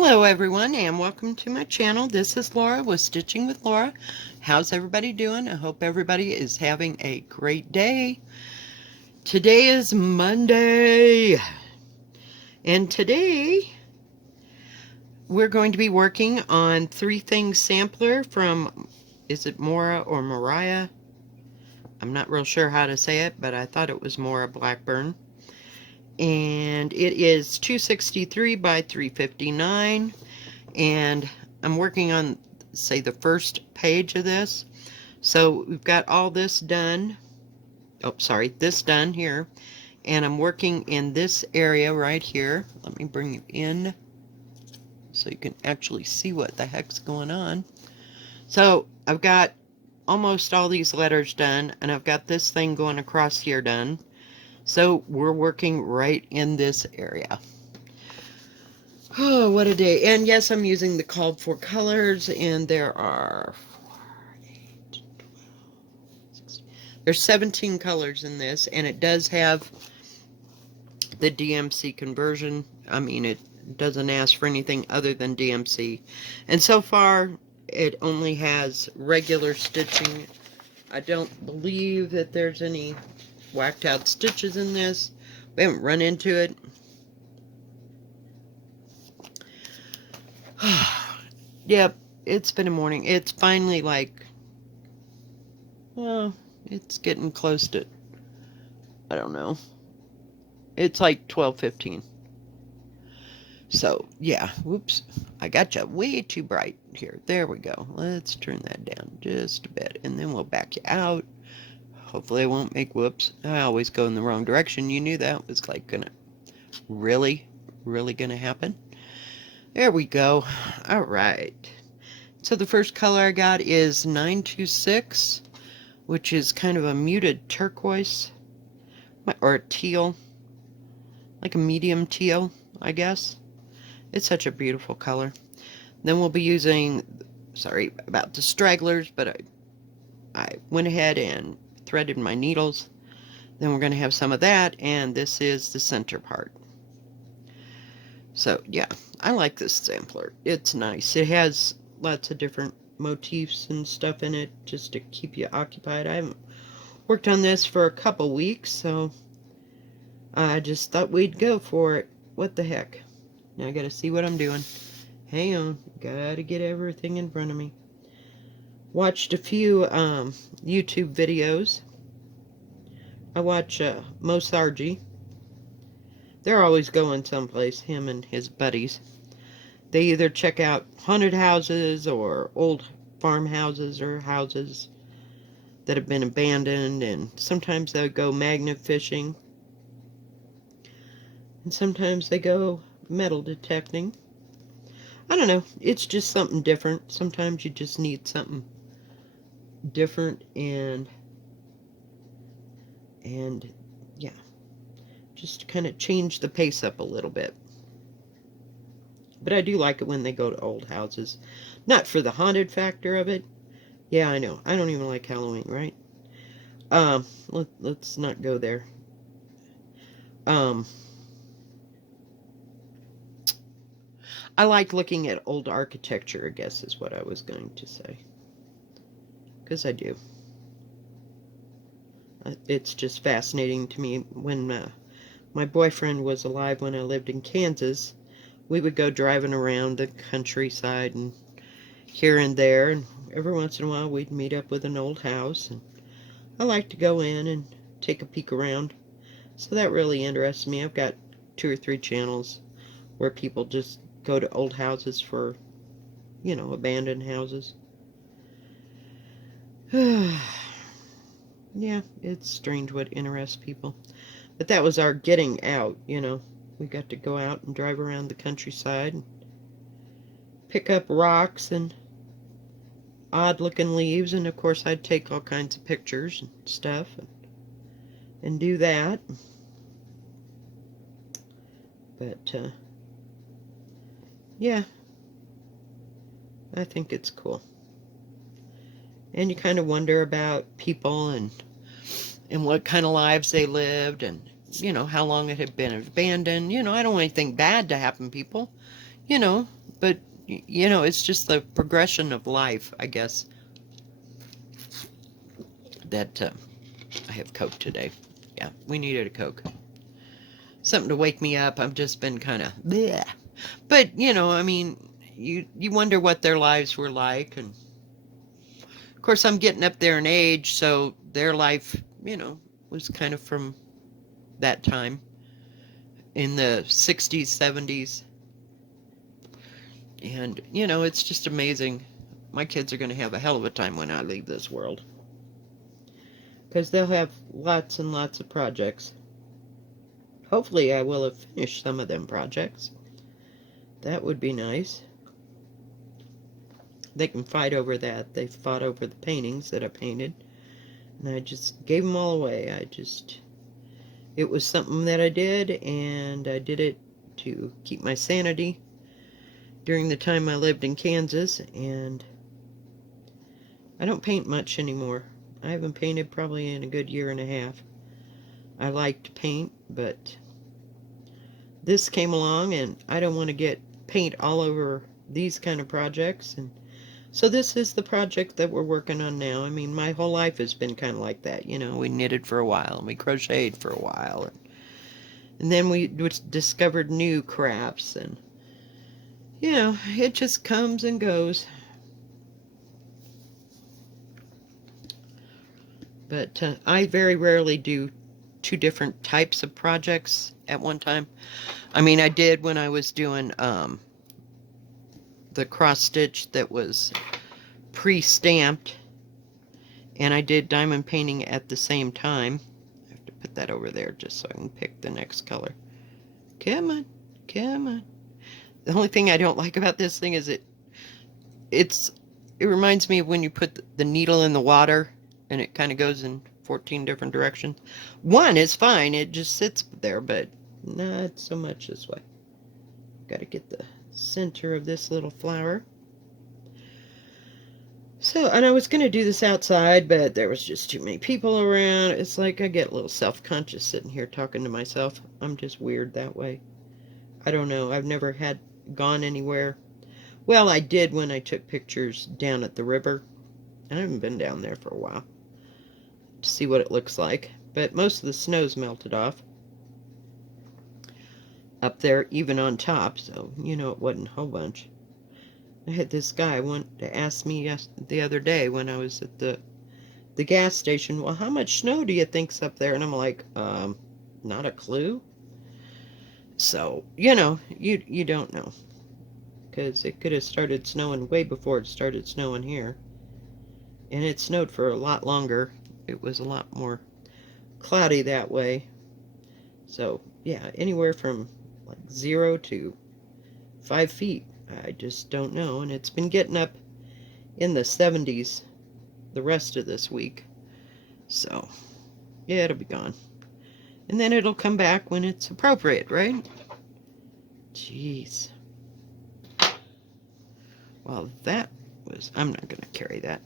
Hello everyone and welcome to my channel. This is Laura with Stitching with Laura. How's everybody doing? I hope everybody is having a great day. Today is Monday and today we're going to be working on Three Things Sampler from, is it Moira or Mariah? I'm not real sure how to say it, but I thought it was Moira Blackburn. And it is 263 by 359. And I'm working on, say, the first page of this. So we've got all this done. Oh, sorry, this done here. And I'm working in this area right here. Let me bring you in so you can actually see what the heck's going on. So I've got almost all these letters done, and I've got this thing going across here done. So we're working right in this area. Oh, what a day. And yes, I'm using the called for colors, and there are 17 colors in this, and it does have the DMC conversion. I mean, it doesn't ask for anything other than DMC. And so far, it only has regular stitching. I don't believe that there's any whacked out stitches in this. We haven't run into it. Yep, it's been a morning. It's finally like, well, it's getting close to, I don't know. It's like 12:15. So, yeah, whoops. I got you way too bright here. There we go. Let's turn that down just a bit, and then we'll back you out. Hopefully I won't make whoops. I always go in the wrong direction. You knew that was like gonna, really gonna happen. There we go. All right. So the first color I got is 926, which is kind of a muted turquoise, or a teal, like a medium teal, I guess. It's such a beautiful color. Then we'll be using, sorry about the stragglers, but I went ahead and threaded my needles. Then we're going to have some of that, and this is the center part. So yeah, I like this sampler. It's nice. It has lots of different motifs and stuff in it just to keep you occupied. I haven't worked on this for a couple weeks, so I just thought we'd go for it. What the heck? Now I gotta see what I'm doing. Hang on, gotta get everything in front of me. Watched a few YouTube videos. I watch Mo Sargi. They're always going someplace, him and his buddies. They either check out haunted houses or old farmhouses or houses that have been abandoned, and sometimes they'll go magnet fishing, and sometimes they go metal detecting. I don't know, it's just something different. Sometimes you just need something different, and yeah, just to kind of change the pace up a little bit. But I do like it when they go to old houses. Not for the haunted factor of it. Yeah, I know. I don't even like Halloween, right? Let's not go there. I like looking at old architecture, I guess is what I was going to say. Because I do. It's just fascinating to me. When my boyfriend was alive when I lived in Kansas, we would go driving around the countryside and here and there, and every once in a while we'd meet up with an old house, and I like to go in and take a peek around. So that really interests me. I've got 2 or 3 channels where people just go to old houses for, you know, abandoned houses. Yeah, it's strange what interests people. But that was our getting out, you know. We got to go out and drive around the countryside and pick up rocks and odd-looking leaves, and of course I'd take all kinds of pictures and stuff and do that. But, yeah, I think it's cool. And you kind of wonder about people and what kind of lives they lived, and, you know, how long it had been abandoned. You know, I don't want anything bad to happen to people. you know, but, you know, it's just the progression of life, I guess, that I have Coke today. Yeah, we needed a Coke. Something to wake me up. I've just been kind of bleh. But, you know, I mean, you wonder what their lives were like. And, of course, I'm getting up there in age, so their life, you know, was kind of from that time in the 60s, 70s. And, you know, it's just amazing. My kids are going to have a hell of a time when I leave this world. Because they'll have lots and lots of projects. Hopefully I will have finished some of them projects. That would be nice. They can fight over that. They fought over the paintings that I painted. And I just gave them all away. It was something that I did, and I did it to keep my sanity during the time I lived in Kansas, and I don't paint much anymore. I haven't painted probably in a good year and a half. I like to paint, but this came along, and I don't want to get paint all over these kind of projects, and so this is the project that we're working on now. I mean, my whole life has been kind of like that, you know. We knitted for a while, and we crocheted for a while, and then we discovered new crafts, and, you know, it just comes and goes. But I very rarely do two different types of projects at one time. I mean, I did when I was doing the cross stitch that was pre-stamped, and I did diamond painting at the same time. I have to put that over there just so I can pick the next color. Come on, come on. The only thing I don't like about this thing is it reminds me of when you put the needle in the water and it kind of goes in 14 different directions. One is fine, it just sits there, but not so much this way. Got to get the center of this little flower. So, and I was going to do this outside, but there was just too many people around. It's like I get a little self-conscious sitting here talking to myself. I'm just weird that way. I don't know. I've never gone anywhere. Well, I did when I took pictures down at the river. I haven't been down there for a while to see what it looks like. But most of the snow's melted off up there, even on top. So, you know, it wasn't a whole bunch. I had this guy want to ask me the other day when I was at the gas station, well, how much snow do you think's up there? And I'm like, not a clue. So, you know, you don't know. Because it could have started snowing way before it started snowing here. And it snowed for a lot longer. It was a lot more cloudy that way. So, yeah, anywhere from like 0 to 5 feet. I just don't know. And it's been getting up in the 70s the rest of this week. So, yeah, it'll be gone. And then it'll come back when it's appropriate, right? Jeez. Well, I'm not going to carry that.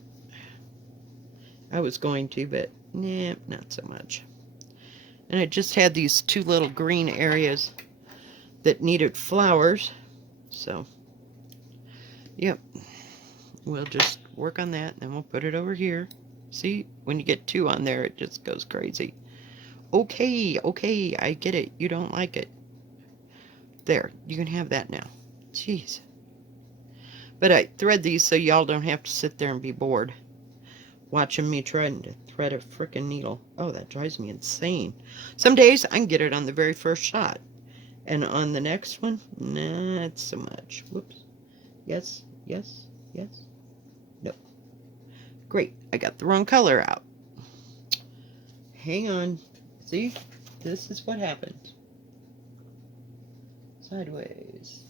I was going to, but nah, not so much. And I just had these two little green areas that needed flowers. So, yep. We'll just work on that, and then we'll put it over here. See, when you get two on there, it just goes crazy. Okay, I get it. You don't like it. There, you can have that now. Jeez. But I thread these so y'all don't have to sit there and be bored watching me trying to thread a frickin' needle. Oh, that drives me insane. Some days I can get it on the very first shot. And on the next one, not so much. Whoops. Yes. No. Great, I got the wrong color out. Hang on. See? This is what happens. Sideways.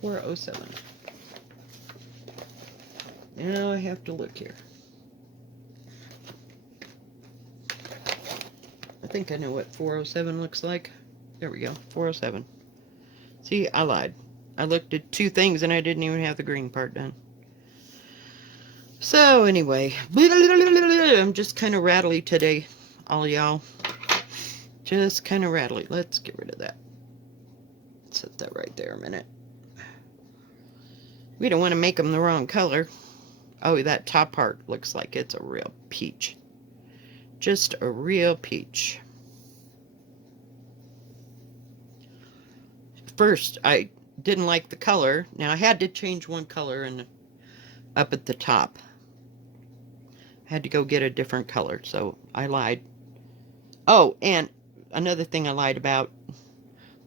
407. Now I have to look here. I think I know what 407 looks like. There we go, 407. See, I lied. I looked at two things and I didn't even have the green part done. So anyway, I'm just kind of rattly today, all y'all. Just kind of rattly. Let's get rid of that. Set that right there a minute. We don't want to make them the wrong color. Oh, that top part looks like it's a real peach. Just a real peach. First, I didn't like the color. Now, I had to change one color up at the top. I had to go get a different color, so I lied. Oh, and another thing I lied about.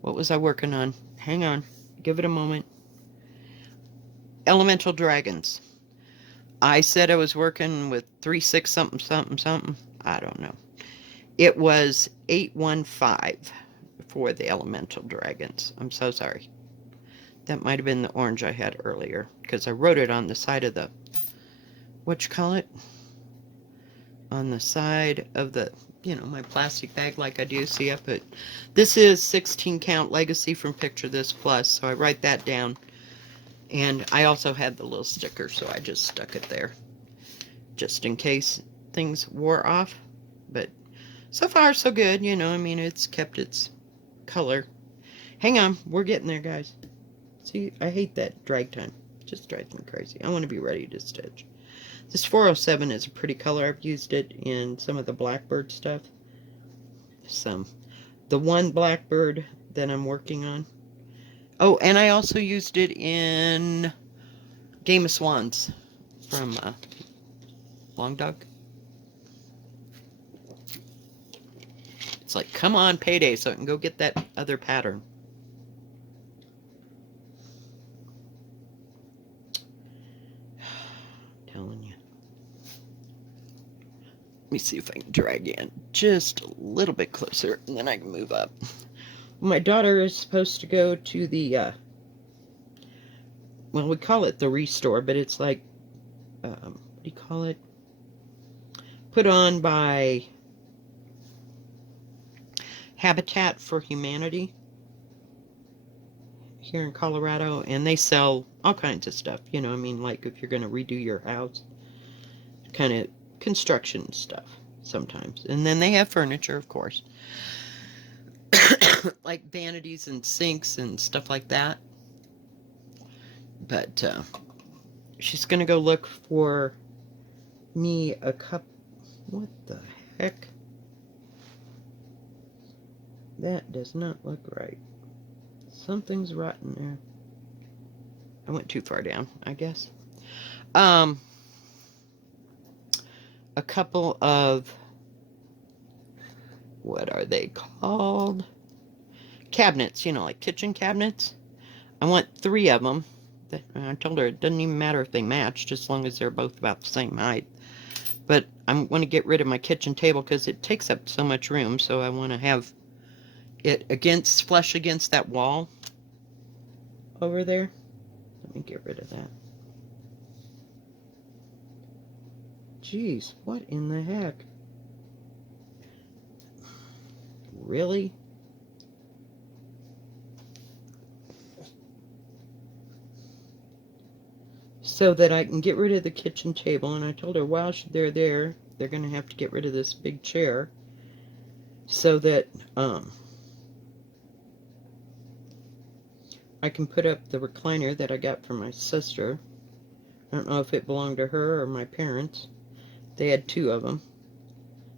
What was I working on? Hang on. Give it a moment. Elemental Dragons. I said I was working with 36 something something something. I don't know. It was 815 for the Elemental Dragons. I'm so sorry. That might have been the orange I had earlier, because I wrote it on the side of the, what you call it? On the side of the, you know, my plastic bag like I do. See, I put, this is 16 count Legacy from Picture This Plus, so I write that down. And I also had the little sticker, so I just stuck it there, just in case things wore off. But so far, so good, you know, I mean, it's kept its color. Hang on, we're getting there, guys. See, I hate that drag time. It just drives me crazy. I want to be ready to stitch. This 407 is a pretty color. I've used it in some of the Blackbird stuff. The one Blackbird that I'm working on. Oh, and I also used it in Game of Swans from Long Dog. It's like, come on, payday, so I can go get that other pattern. I'm telling you. Let me see if I can drag in just a little bit closer, and then I can move up. My daughter is supposed to go to the, well, we call it the Restore, but it's like, what do you call it? Put on by Habitat for Humanity here in Colorado, and they sell all kinds of stuff, you know, I mean, like if you're going to redo your house, kind of construction stuff sometimes. And then they have furniture, of course, like vanities and sinks and stuff like that. But she's going to go look for me a cup. What the heck? That does not look right. Something's rotten there. I went too far down, I guess. A couple of, what are they called? Cabinets, you know, like kitchen cabinets. I want 3 of them. I told her it doesn't even matter if they match, just as long as they're both about the same height. But I want to get rid of my kitchen table because it takes up so much room, so I want to have it flush against that wall over there. Let me get rid of that. Jeez, what in the heck? Really? So that I can get rid of the kitchen table, and I told her while they're there, they're going to have to get rid of this big chair so that I can put up the recliner that I got from my sister. I don't know if it belonged to her or my parents. They had 2 of them.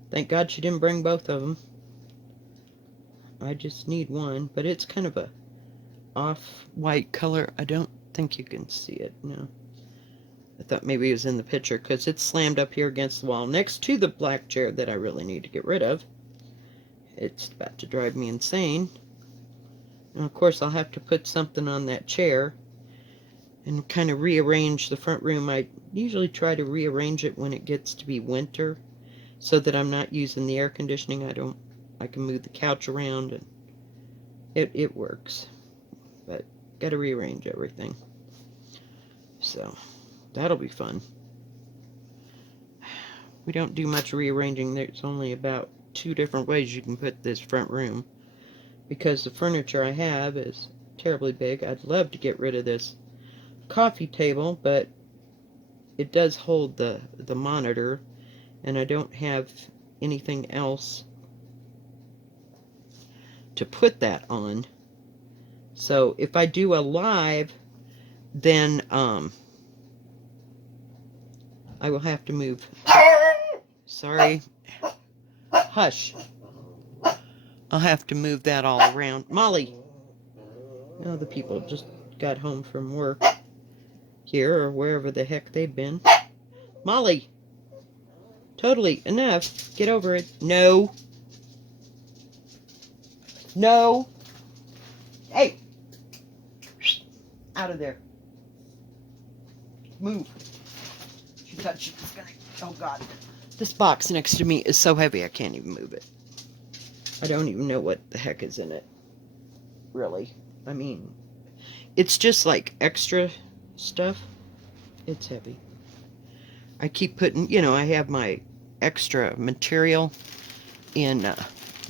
Thank God she didn't bring both of them. I just need one, but it's kind of a off-white color. I don't think you can see it, no. I thought maybe it was in the picture because it's slammed up here against the wall next to the black chair that I really need to get rid of. It's about to drive me insane. And of course I'll have to put something on that chair and kind of rearrange the front room. I usually try to rearrange it when it gets to be winter so that I'm not using the air conditioning. I can move the couch around and it works. But gotta rearrange everything. So that'll be fun. We don't do much rearranging. There's only about 2 different ways you can put this front room because the furniture I have is terribly big. I'd love to get rid of this coffee table, but it does hold the monitor, and I don't have anything else to put that on. So if I do a live then I will have to move. Sorry. Hush. I'll have to move that all around. Molly. Oh, the people just got home from work here or wherever the heck they've been. Molly. Totally. Enough. Get over it. No. No. Hey. Out of there. Move. She touched it. It's gonna... Oh, God. This box next to me is so heavy I can't even move it. I don't even know what the heck is in it. Really. I mean, it's just like extra stuff. It's heavy. I keep putting, you know, I have my extra material in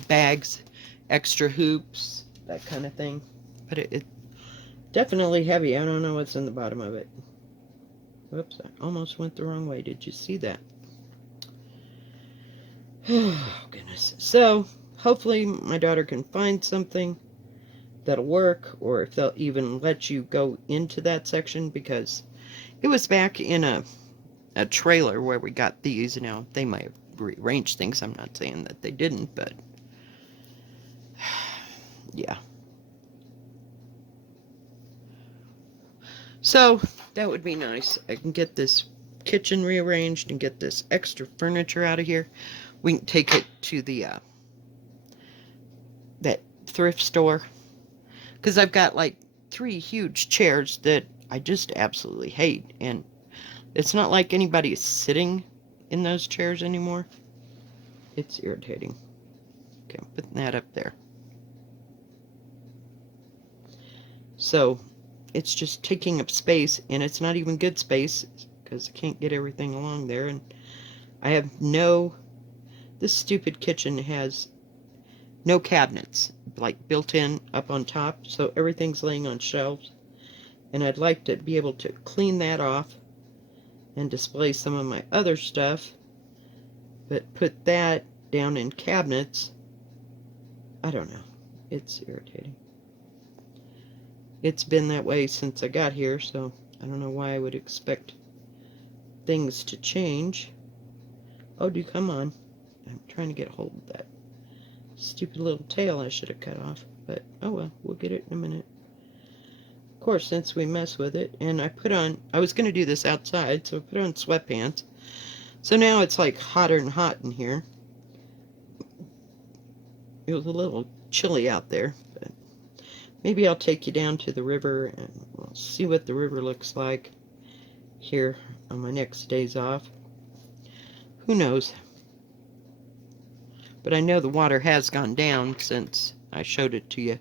bags, extra hoops, that kind of thing. But it's definitely heavy. I don't know what's in the bottom of it. Whoops, I almost went the wrong way. Did you see that? Oh, goodness. So, hopefully my daughter can find something that'll work, or if they'll even let you go into that section, because it was back in a trailer where we got these. Now, they might have rearranged things. I'm not saying that they didn't, but yeah. So, that would be nice. I can get this kitchen rearranged and get this extra furniture out of here. We can take it to the that thrift store, because I've got like 3 huge chairs that I just absolutely hate, and it's not like anybody is sitting in those chairs anymore. It's irritating. Okay, I'm putting that up there. So it's just taking up space, and it's not even good space because I can't get everything along there. And I have this stupid kitchen has no cabinets, like built in up on top, so everything's laying on shelves. And I'd like to be able to clean that off and display some of my other stuff, but put that down in cabinets. I don't know. It's irritating. It's been that way since I got here, so I don't know why I would expect things to change. Oh, do come on. I'm trying to get a hold of that stupid little tail I should have cut off, but oh well, we'll get it in a minute. Of course, since we mess with it, and I was going to do this outside, so I put on sweatpants. So now it's like hotter and hot in here. It was a little chilly out there, but maybe I'll take you down to the river and we'll see what the river looks like here on my next days off. Who knows? But I know the water has gone down since I showed it to you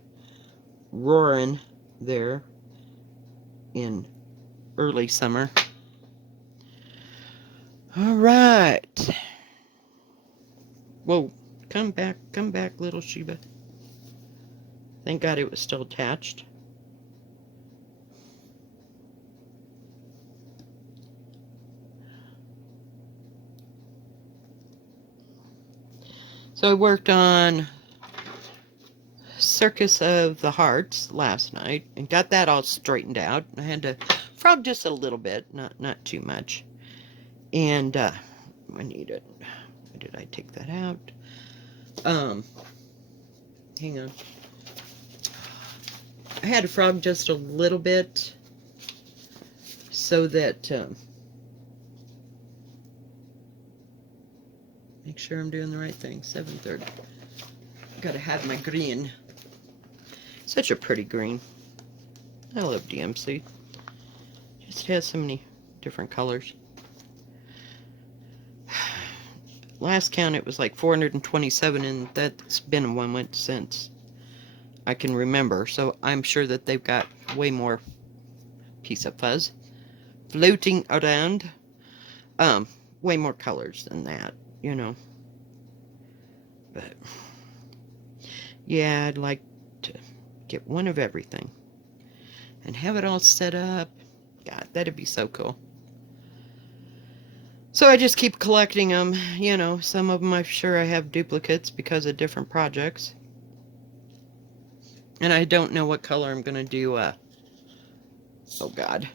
roaring there in early summer. All right. Whoa, come back, little Sheba. Thank God it was still attached. So I worked on Circus of the Hearts last night and got that all straightened out. I had to frog just a little bit, not too much. And I needed. Why did I take that out? Hang on. I had to frog just a little bit so that make sure I'm doing the right thing. 7:30. Gotta have my green. Such a pretty green. I love DMC. Just has so many different colors. Last count it was like 427, and that's been a moment since I can remember. So I'm sure that they've got way more piece of fuzz floating around. Way more colors than that, you know. But yeah, I'd like to get one of everything and have it all set up. God, that'd be so cool. So I just keep collecting them, you know. Some of them I'm sure I have duplicates because of different projects. And I don't know what color I'm going to do Oh, God.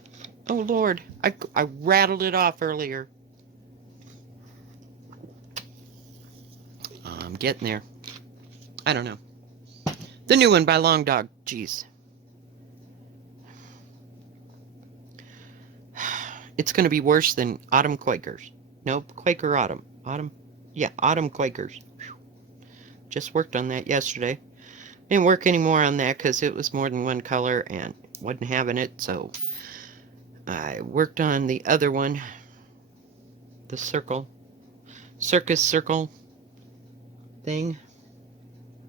Oh, Lord. I rattled it off earlier. I'm getting there. I don't know. The new one by Long Dog. Jeez. It's going to be worse than Autumn Quakers. Nope, Quaker Autumn. Autumn? Yeah, Autumn Quakers. Whew. Just worked on that yesterday. Didn't work anymore on that because it was more than one color and wasn't having it, so I worked on the other one, the circus circle thing.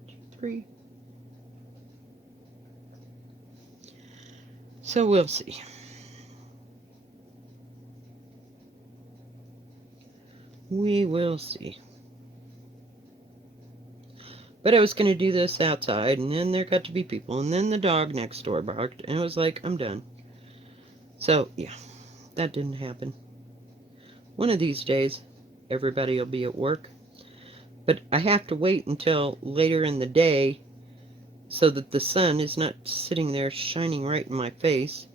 2, 3. So we'll see. We will see. But I was going to do this outside, and then there got to be people, and then the dog next door barked, and I was like, I'm done. So, yeah, that didn't happen. One of these days, everybody will be at work. But I have to wait until later in the day so that the sun is not sitting there shining right in my face.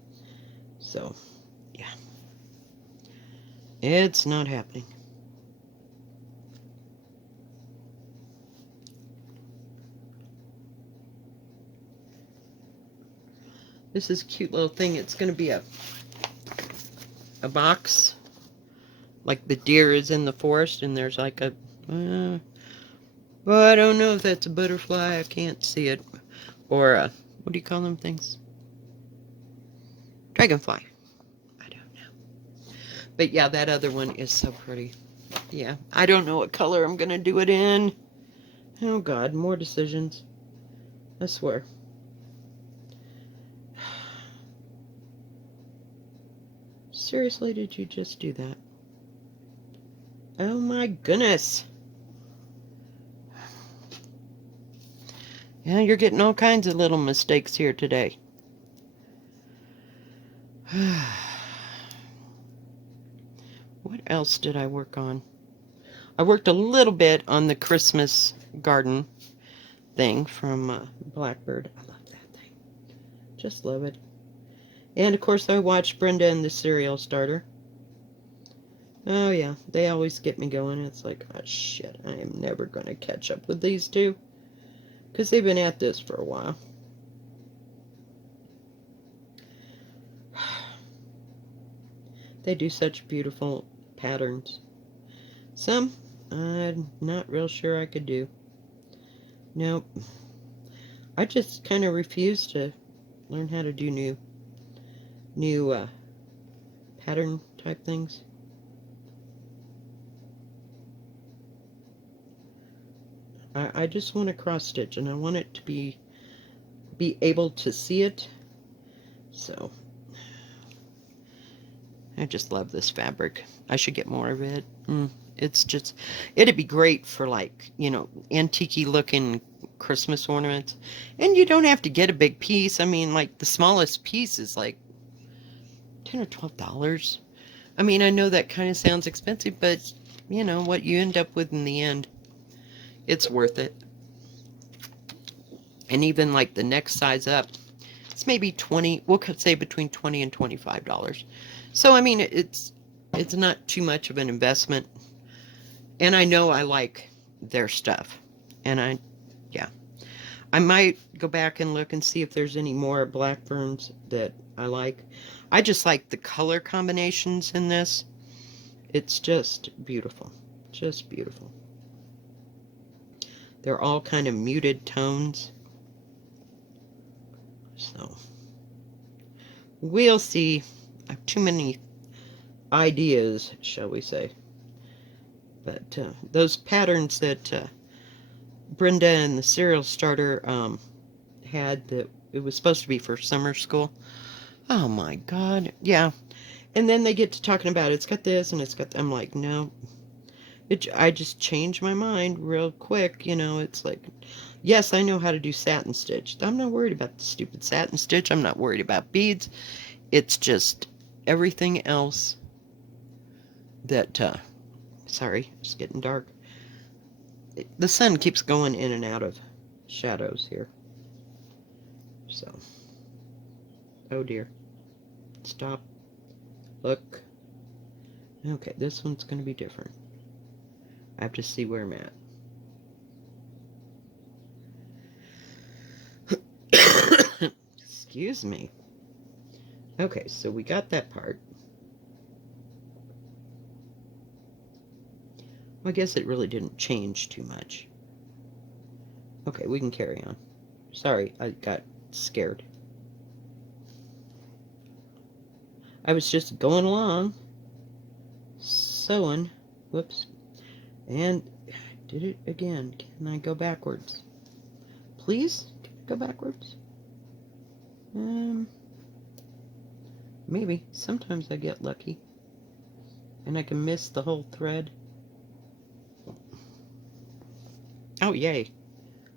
So, yeah. It's not happening. This is a cute little thing. It's going to be a box. Like the deer is in the forest and there's like a... well, I don't know if that's a butterfly. I can't see it. Or a... what do you call them things? Dragonfly. I don't know. But yeah, that other one is so pretty. Yeah, I don't know what color I'm going to do it in. Oh, God, more decisions. I swear. Seriously, did you just do that? Oh, my goodness. Yeah, you're getting all kinds of little mistakes here today. What else did I work on? I worked a little bit on the Christmas garden thing from Blackbird. I love that thing. Just love it. And, of course, I watched Brenda and the Cereal Starter. Oh, yeah. They always get me going. It's like, oh, shit. I am never going to catch up with these two. Because they've been at this for a while. They do such beautiful patterns. Some, I'm not real sure I could do. Nope. I just kind of refuse to learn how to do new pattern type things. I just want to cross stitch and I want it to be able to see it. So I just love this fabric. I should get more of it. It's just, it'd be great for like, you know, antique-y looking Christmas ornaments. And you don't have to get a big piece. I mean, like the smallest piece is like $10 or $12. I mean, I know that kind of sounds expensive, but you know what you end up with in the end, it's worth it. And even like the next size up, it's maybe 20, we'll say between $20 and $25. So I mean, it's not too much of an investment. And I know I like their stuff. And yeah. I might go back and look and see if there's any more Blackburns that I like. I just like the color combinations in this. It's just beautiful. Just beautiful. They're all kind of muted tones. So, we'll see. I have too many ideas, shall we say. But those patterns that Brenda and the Cereal Starter had, that it was supposed to be for summer school. Oh my God. Yeah. And then they get to talking about it's got this and it's got... I'm like, no. I just changed my mind real quick. You know, it's like, yes, I know how to do satin stitch. I'm not worried about the stupid satin stitch. I'm not worried about beads. It's just everything else that, sorry, it's getting dark. The sun keeps going in and out of shadows here. So, oh dear. Stop. Look. Okay, this one's going to be different. I have to see where I'm at. Excuse me. Okay, so we got that part. I guess it really didn't change too much. Okay, we can carry on. Sorry, I got scared. I was just going along, sewing. Whoops. And I did it again. Can I go backwards? Please? Can I go backwards? Maybe. Sometimes I get lucky. And I can miss the whole thread. Oh, yay.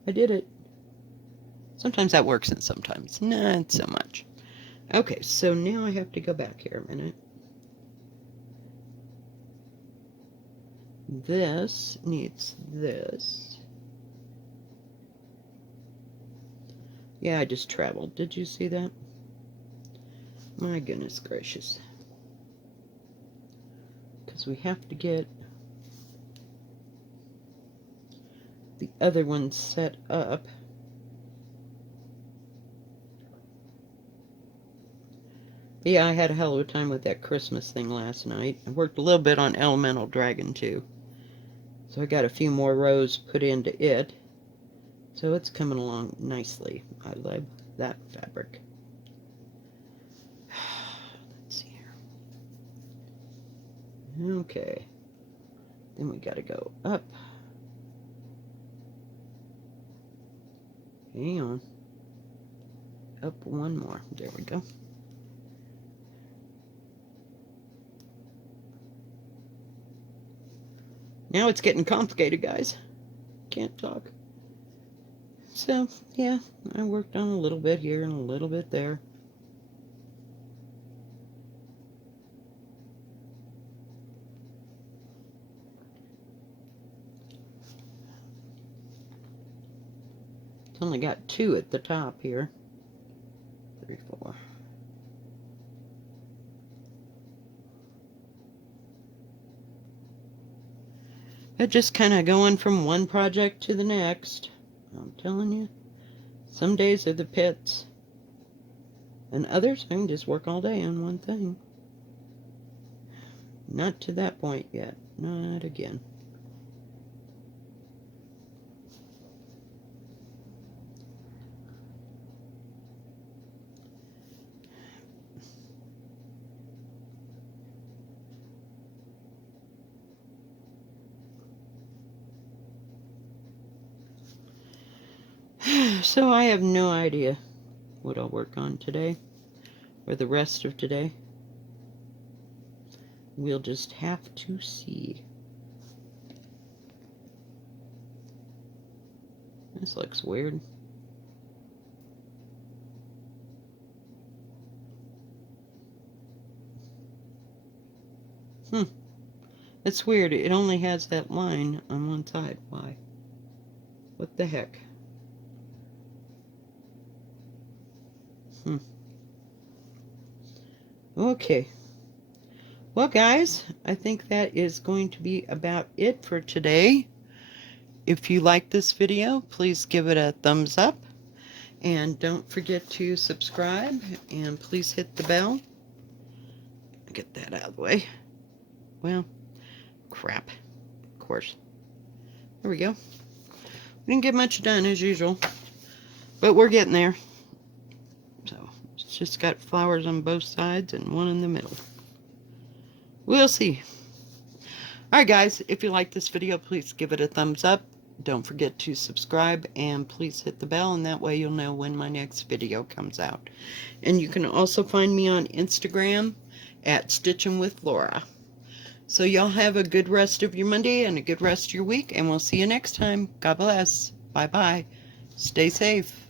I did it. Sometimes that works and sometimes not so much. Okay, so now I have to go back here a minute. This needs this. Yeah, I just traveled. Did you see that? My goodness gracious. Because we have to get the other one set up. Yeah, I had a hell of a time with that Christmas thing last night. I worked a little bit on Elemental Dragon too. So I got a few more rows put into it. So it's coming along nicely. I love that fabric. Let's see here. Okay. Then we gotta go up. Hang on. Up one more. There we go. Now it's getting complicated, guys. Can't talk. So, yeah, I worked on a little bit here and a little bit there. It's only got 2 at the top here. 3, 4. But just kind of going from one project to the next. I'm telling you, some days are the pits. And others, I can just work all day on one thing. Not to that point yet. Not again. So I have no idea what I'll work on today or the rest of today. We'll just have to see. This looks weird. It's weird. It only has that line on one side. Why? What the heck? Okay. Well, guys, I think that is going to be about it for today. If you like this video, please give it a thumbs up. And don't forget to subscribe. And please hit the bell. Get that out of the way. Well, crap. Of course. There we go. We didn't get much done as usual. But we're getting there. So, it's just got flowers on both sides and one in the middle. We'll see. Alright guys, if you like this video, please give it a thumbs up. Don't forget to subscribe and please hit the bell, and that way you'll know when my next video comes out. And you can also find me on Instagram at Stitchin with Lora. So y'all have a good rest of your Monday and a good rest of your week, and we'll see you next time. God bless. Bye-bye. Stay safe.